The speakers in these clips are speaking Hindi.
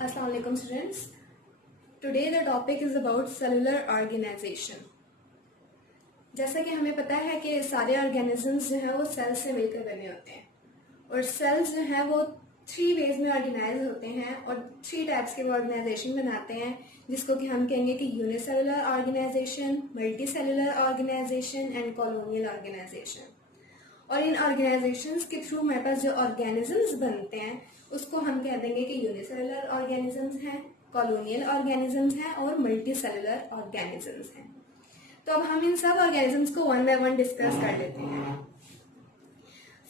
Assalamu alaikum students. Today the topic is about cellular organization. जैसा कि हमें पता है कि सारे ऑर्गेनिजम्स जो हैं वो सेल से मिलकर बने होते हैं और सेल्स जो हैं वो 3 वेज में ऑर्गेनाइज होते हैं और 3 टाइप्स के वो ऑर्गेनाइजेशन बनाते हैं, जिसको कि हम कहेंगे कि unicellular organisation, multi cellular organisation and colonial organisation. और इन ऑर्गेनाइजेशंस के थ्रू हमारे पास जो ऑर्गेनिजम्स बनते हैं उसको हम कह देंगे कि यूनिसेलुलर ऑर्गेनिजम्स हैं, कॉलोनियल ऑर्गेनिजम्स हैं और मल्टी सेलुलर ऑर्गेनिजम्स हैं। तो अब हम इन सब ऑर्गेनिजम्स को वन बाय वन डिस्कस कर लेते हैं।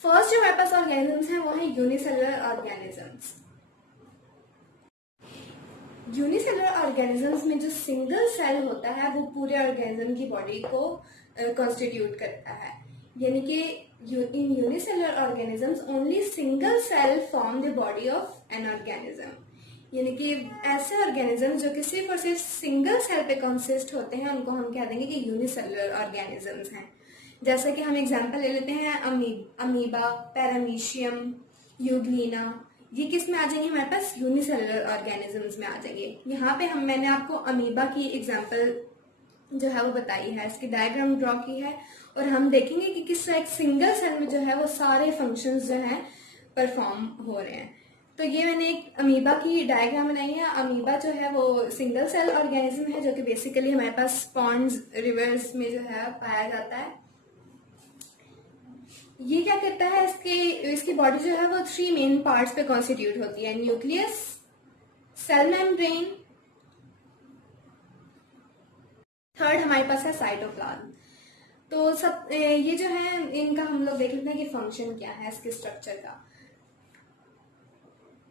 फर्स्ट जो हमारे पास ऑर्गेनिजम्स हैं वो है यूनिसेलुलर ऑर्गेनिजम्स। यूनिसेलुलर ऑर्गेनिजम्स में जो सिंगल सेल होता है वो पूरे ऑर्गेनिज्म की बॉडी को कॉन्स्टिट्यूट करता है, यानी कि in unicellular organisms only single cell form the body of an organism। यानी कि ऐसे ऑर्गेनिज्म जो कि सिर्फ और सिर्फ सिंगल सेल पे कंसिस्ट होते हैं उनको हम कह देंगे कि यूनिसेलुलर ऑर्गेनिजम्स हैं। जैसा कि हम एग्जांपल ले लेते हैं अमीबा, पैरामीशियम, यूग्लिना, ये किस में आ जाएंगे? हमारे पास यूनिसेलुलर ऑर्गेनिजम्स में आ जाएंगे। यहाँ पे मैंने आपको अमीबा की एग्जाम्पल जो है वो बताई है, इसकी डायग्राम ड्रॉ की है और हम देखेंगे कि किस तरह एक सिंगल सेल में जो है वो सारे फंक्शंस जो है परफॉर्म हो रहे हैं। तो ये मैंने एक अमीबा की डायग्राम बनाई है। अमीबा जो है वो सिंगल सेल ऑर्गेनिज्म है जो कि बेसिकली हमारे पास पॉन्ड्स, रिवर्स में जो है पाया जाता है। ये क्या करता है, इसकी बॉडी जो है वो 3 मेन पार्ट्स पे कॉन्स्टिट्यूट होती है: न्यूक्लियस, सेल मेम्ब्रेन, थर्ड हमारे पास है साइटोप्लाज्म। तो सब ये जो है इनका हम लोग देख लेते हैं कि फंक्शन क्या है इसके स्ट्रक्चर का।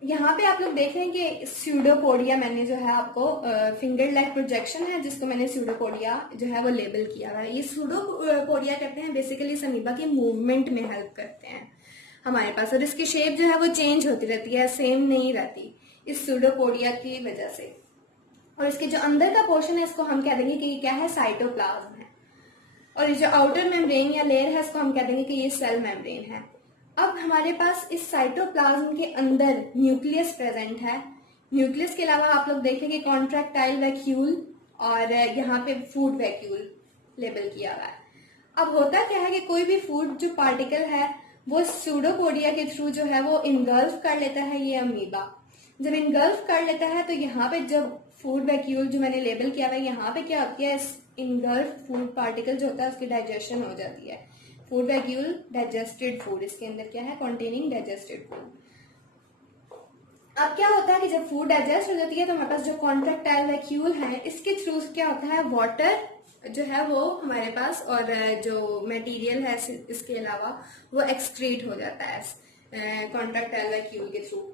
यहाँ पे आप लोग देख रहे हैं कि स्यूडोपोडिया, मैंने जो है आपको फिंगर लाइक प्रोजेक्शन है जिसको मैंने स्यूडोपोडिया जो है वो लेबल किया हुआ है। ये स्यूडोपोडिया कहते हैं, बेसिकली इस अमीबा के मूवमेंट में हेल्प करते हैं हमारे पास, और इसकी शेप जो है वो चेंज होती रहती है, सेम नहीं रहती इस स्यूडोपोडिया की वजह से। और इसके जो अंदर का पोर्शन है इसको हम कह देंगे कि ये क्या है, साइटोप्लाज्म है। और जो आउटर मेम्ब्रेन या लेयर है इसको हम कह देंगे कि ये सेल मेम्ब्रेन है। अब हमारे पास इस साइटोप्लाज्म के अंदर न्यूक्लियस प्रेजेंट है। न्यूक्लियस के अलावा आप लोग देखें कि कॉन्ट्रैक्टाइल वैक्यूल और यहाँ पे फूड वैक्यूल लेबल किया हुआ है। अब होता क्या है कि कोई भी फूड जो पार्टिकल है वो स्यूडोपोडिया के थ्रू जो है वो इनगल्फ कर लेता है ये अमीबा। जब इनगल्फ कर लेता है तो यहाँ पे जब फूड वैक्यूल जो मैंने लेबल किया हुआ है, यहाँ पे क्या होती है, इस इनगल्फ फूड पार्टिकल जो होता है उसकी डाइजेशन हो जाती है। फूड वैक्यूल डाइजेस्टेड फूड, इसके अंदर क्या है, कंटेनिंग डाइजेस्टेड फूड। अब क्या होता है कि जब फूड डाइजेस्ट हो जाती है तो हमारे पास जो कॉन्ट्रैक्टाइल वैक्यूल है इसके थ्रू क्या होता है, वाटर जो है वो हमारे पास और जो मटेरियल है इसके अलावा वो एक्सक्रीट हो जाता है कॉन्ट्रैक्टाइल वैक्यूल के थ्रू।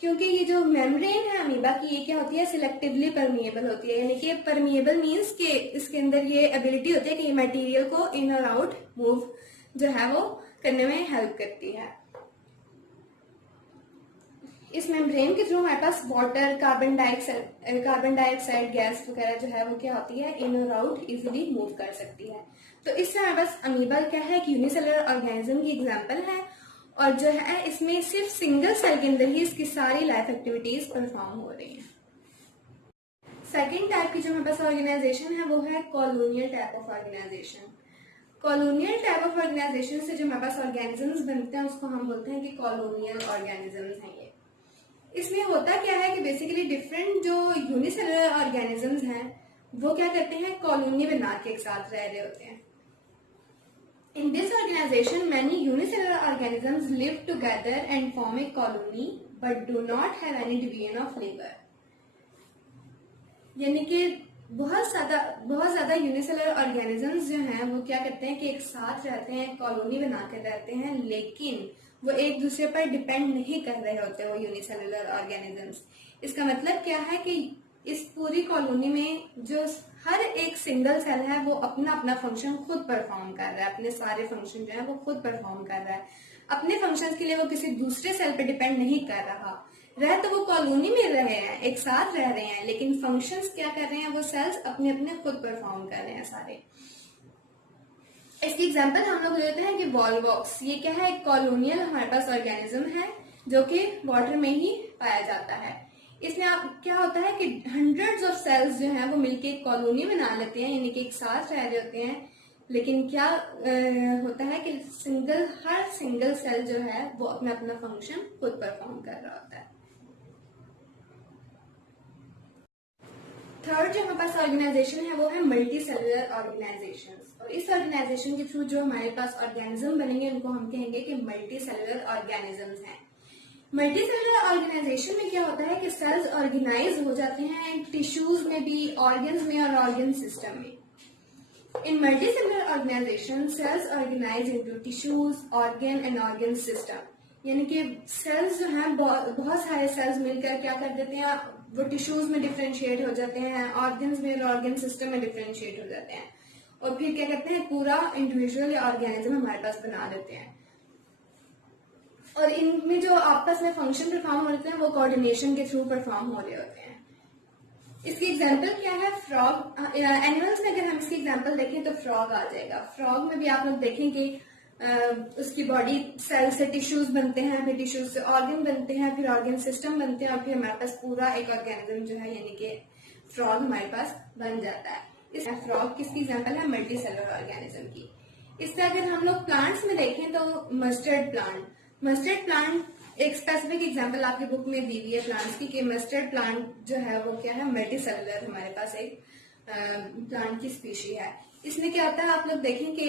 क्योंकि ये जो मेम्ब्रेन है अमीबा की, ये क्या होती है, सिलेक्टिवली परमिएबल होती है। यानी कि परमिएबल मींस कि इसके अंदर ये एबिलिटी होती है कि ये मटेरियल को इन और आउट मूव जो है वो करने में हेल्प करती है। इस मेम्ब्रेन के थ्रू हमारे पास वाटर, कार्बन डाइऑक्साइड गैस वगैरह जो है वो क्या होती है, इन और आउट इजिली मूव कर सकती है। तो इससे हमारे पास अमीबा क्या है, एक यूनिसेलुलर ऑर्गेनिज्म की एग्जाम्पल है और जो है इसमें सिर्फ सिंगल सेल के अंदर ही इसकी सारी लाइफ एक्टिविटीज परफॉर्म हो रही हैं। सेकेंड टाइप की जो हमारे पास ऑर्गेनाइजेशन है वो है colonial type of organisation. Colonial type of organisation से जो हमारे पास ऑर्गेनिजम्स बनते हैं उसको हम बोलते हैं कि कॉलोनियल ऑर्गेनिजम्स हैं ये। इसमें होता क्या है कि बेसिकली डिफरेंट जो यूनिसेलुलर ऑर्गेनिजम्स हैं वो क्या करते हैं, कॉलोनी बना के एक साथ रह रहे होते हैं। In this organization, many unicellular organisms live together and form a colony, but do not have any division of labor। यानी कि बहुत ज्यादा यूनिसेलुलर ऑर्गेनिजम्स जो हैं वो क्या करते हैं कि एक साथ रहते हैं, कॉलोनी बनाकर रहते हैं, लेकिन वो एक दूसरे पर डिपेंड नहीं कर रहे होते वो यूनिसेलुलर ऑर्गेनिजम्स। इसका मतलब क्या है कि इस पूरी कॉलोनी में जो हर एक सिंगल सेल है वो अपना अपना फंक्शन खुद परफॉर्म कर रहा है, अपने सारे फंक्शन जो है वो खुद परफॉर्म कर रहा है। अपने फंक्शंस के लिए वो किसी दूसरे सेल पे डिपेंड नहीं कर रहा। तो वो कॉलोनी में रहे हैं, एक साथ रह रहे हैं, लेकिन फंक्शंस क्या कर रहे हैं, वो सेल्स अपने अपने खुद परफॉर्म कर रहे हैं सारे। इसकी एग्जांपल हम लोग लेते हैं कि वॉलवॉक्स, ये क्या है, एक कॉलोनियल हमारे पास ऑर्गेनिज्म है जो कि वाटर में ही पाया जाता है। इसमें आप क्या होता है कि हंड्रेड्स ऑफ सेल्स जो है वो मिलके एक कॉलोनी बना लेते हैं, यानी कि एक साथ रह रहे होते हैं। लेकिन क्या होता है कि हर सिंगल सेल जो है वो अपना अपना फंक्शन खुद परफॉर्म कर रहा होता है। थर्ड जो हमारे पास ऑर्गेनाइजेशन है वो है मल्टी सेलुलर ऑर्गेनाइजेशन। और इस ऑर्गेनाइजेशन के थ्रू जो हमारे पास ऑर्गेनिज्म बनेंगे उनको हम कहेंगे कि मल्टी सेलुलर ऑर्गेनिजम्स हैं। मल्टी सेलुलर ऑर्गेनाइजेशन में क्या होता है कि सेल्स ऑर्गेनाइज हो जाते हैं टिश्यूज में भी, ऑर्गन्स में और ऑर्गन सिस्टम में। In multicellular organization, cells organize into tissues, organ and organ system. यानी कि सेल्स जो हैं बहुत सारे सेल्स मिलकर क्या कर देते हैं, वो टिश्यूज में डिफरेंशिएट हो जाते हैं, ऑर्गन्स में और ऑर्गन सिस्टम में डिफरेंशिएट हो जाते हैं, और फिर क्या करते हैं पूरा इंडिविजुअल या ऑर्गेनिज्म हमारे पास बना देते हैं। और इनमें जो आपस में फंक्शन परफॉर्म होते हैं वो कोऑर्डिनेशन के थ्रू परफॉर्म हो रहे होते हैं। इसकी एग्जांपल क्या है, फ्रॉग। एनिमल्स में अगर हम इसकी एग्जांपल देखें तो फ्रॉग आ जाएगा। फ्रॉग में भी आप लोग देखेंगे उसकी बॉडी सेल से टिश्यूज बनते हैं, फिर टिश्यूज से ऑर्गन बनते हैं, फिर ऑर्गन सिस्टम बनते हैं, और फिर हमारे पास पूरा एक ऑर्गेनिज्म जो है यानी कि फ्रॉग हमारे पास बन जाता है। इस फ्रॉग किसकी एग्जांपल है, मल्टी सेलुलर ऑर्गेनिज्म की। इससे अगर हम लोग प्लांट्स में देखें तो मस्टर्ड प्लांट एक स्पेसिफिक एग्जांपल आपकी बुक में दी हुई है प्लांट्स की, कि मस्टर्ड प्लांट जो है वो क्या है, मल्टी सेलुलर हमारे पास एक प्लांट की स्पीशी है। इसमें क्या होता है, आप लोग देखें कि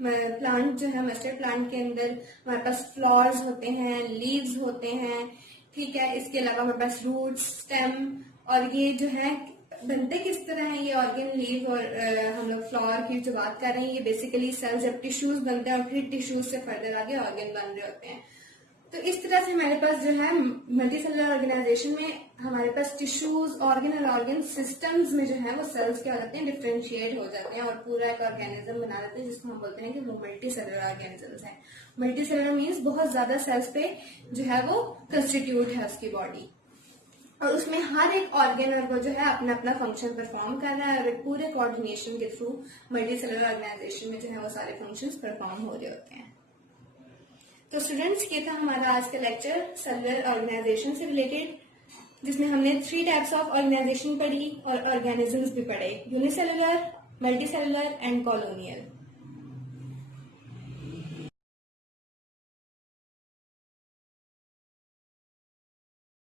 प्लांट जो है मस्टर्ड प्लांट के अंदर हमारे पास फ्लावर्स होते हैं, लीव्स होते हैं, ठीक है। इसके अलावा हमारे पास रूट्स, स्टेम, और ये जो है बनते किस तरह है, ये ऑर्गन, लीव और हम लोग फ्लावर की जो बात कर रहे हैं, ये बेसिकली सेल्स जब टिश्यूज बनते हैं और फिर टिश्यूज से फर्दर आगे ऑर्गन बन रहे होते हैं। तो इस तरह से हमारे पास जो है मल्टी सेलुलर ऑर्गेनाइजेशन में हमारे पास टिश्यूज, ऑर्गन और ऑर्गन सिस्टम्स में जो है वो सेल्स क्या हो जाते हैं, डिफरेंशिएट हो जाते हैं और पूरा एक ऑर्गेनिज्म बना देते हैं, जिसको हम बोलते हैं कि वो मल्टी सेलुलर ऑर्गेनिजम्स हैं। मल्टी सेलुलर मीन्स बहुत ज्यादा सेल्स पे जो है वो कंस्टिट्यूट है उसकी बॉडी, और उसमें हर एक ऑर्गन और वो जो है अपना अपना फंक्शन परफॉर्म कर रहा है, और पूरे कोऑर्डिनेशन के थ्रू मल्टी सेलुलर ऑर्गेनाइजेशन में जो है वो सारे फंक्शंस परफॉर्म हो रहे होते हैं। तो स्टूडेंट्स, ये था हमारा आज का लेक्चर सेलुलर ऑर्गेनाइजेशन से रिलेटेड, जिसमें हमने 3 टाइप्स ऑफ ऑर्गेनाइजेशन पढ़ी और ऑर्गेनिजम्स भी पढ़े, unicellular, multi cellular and colonial.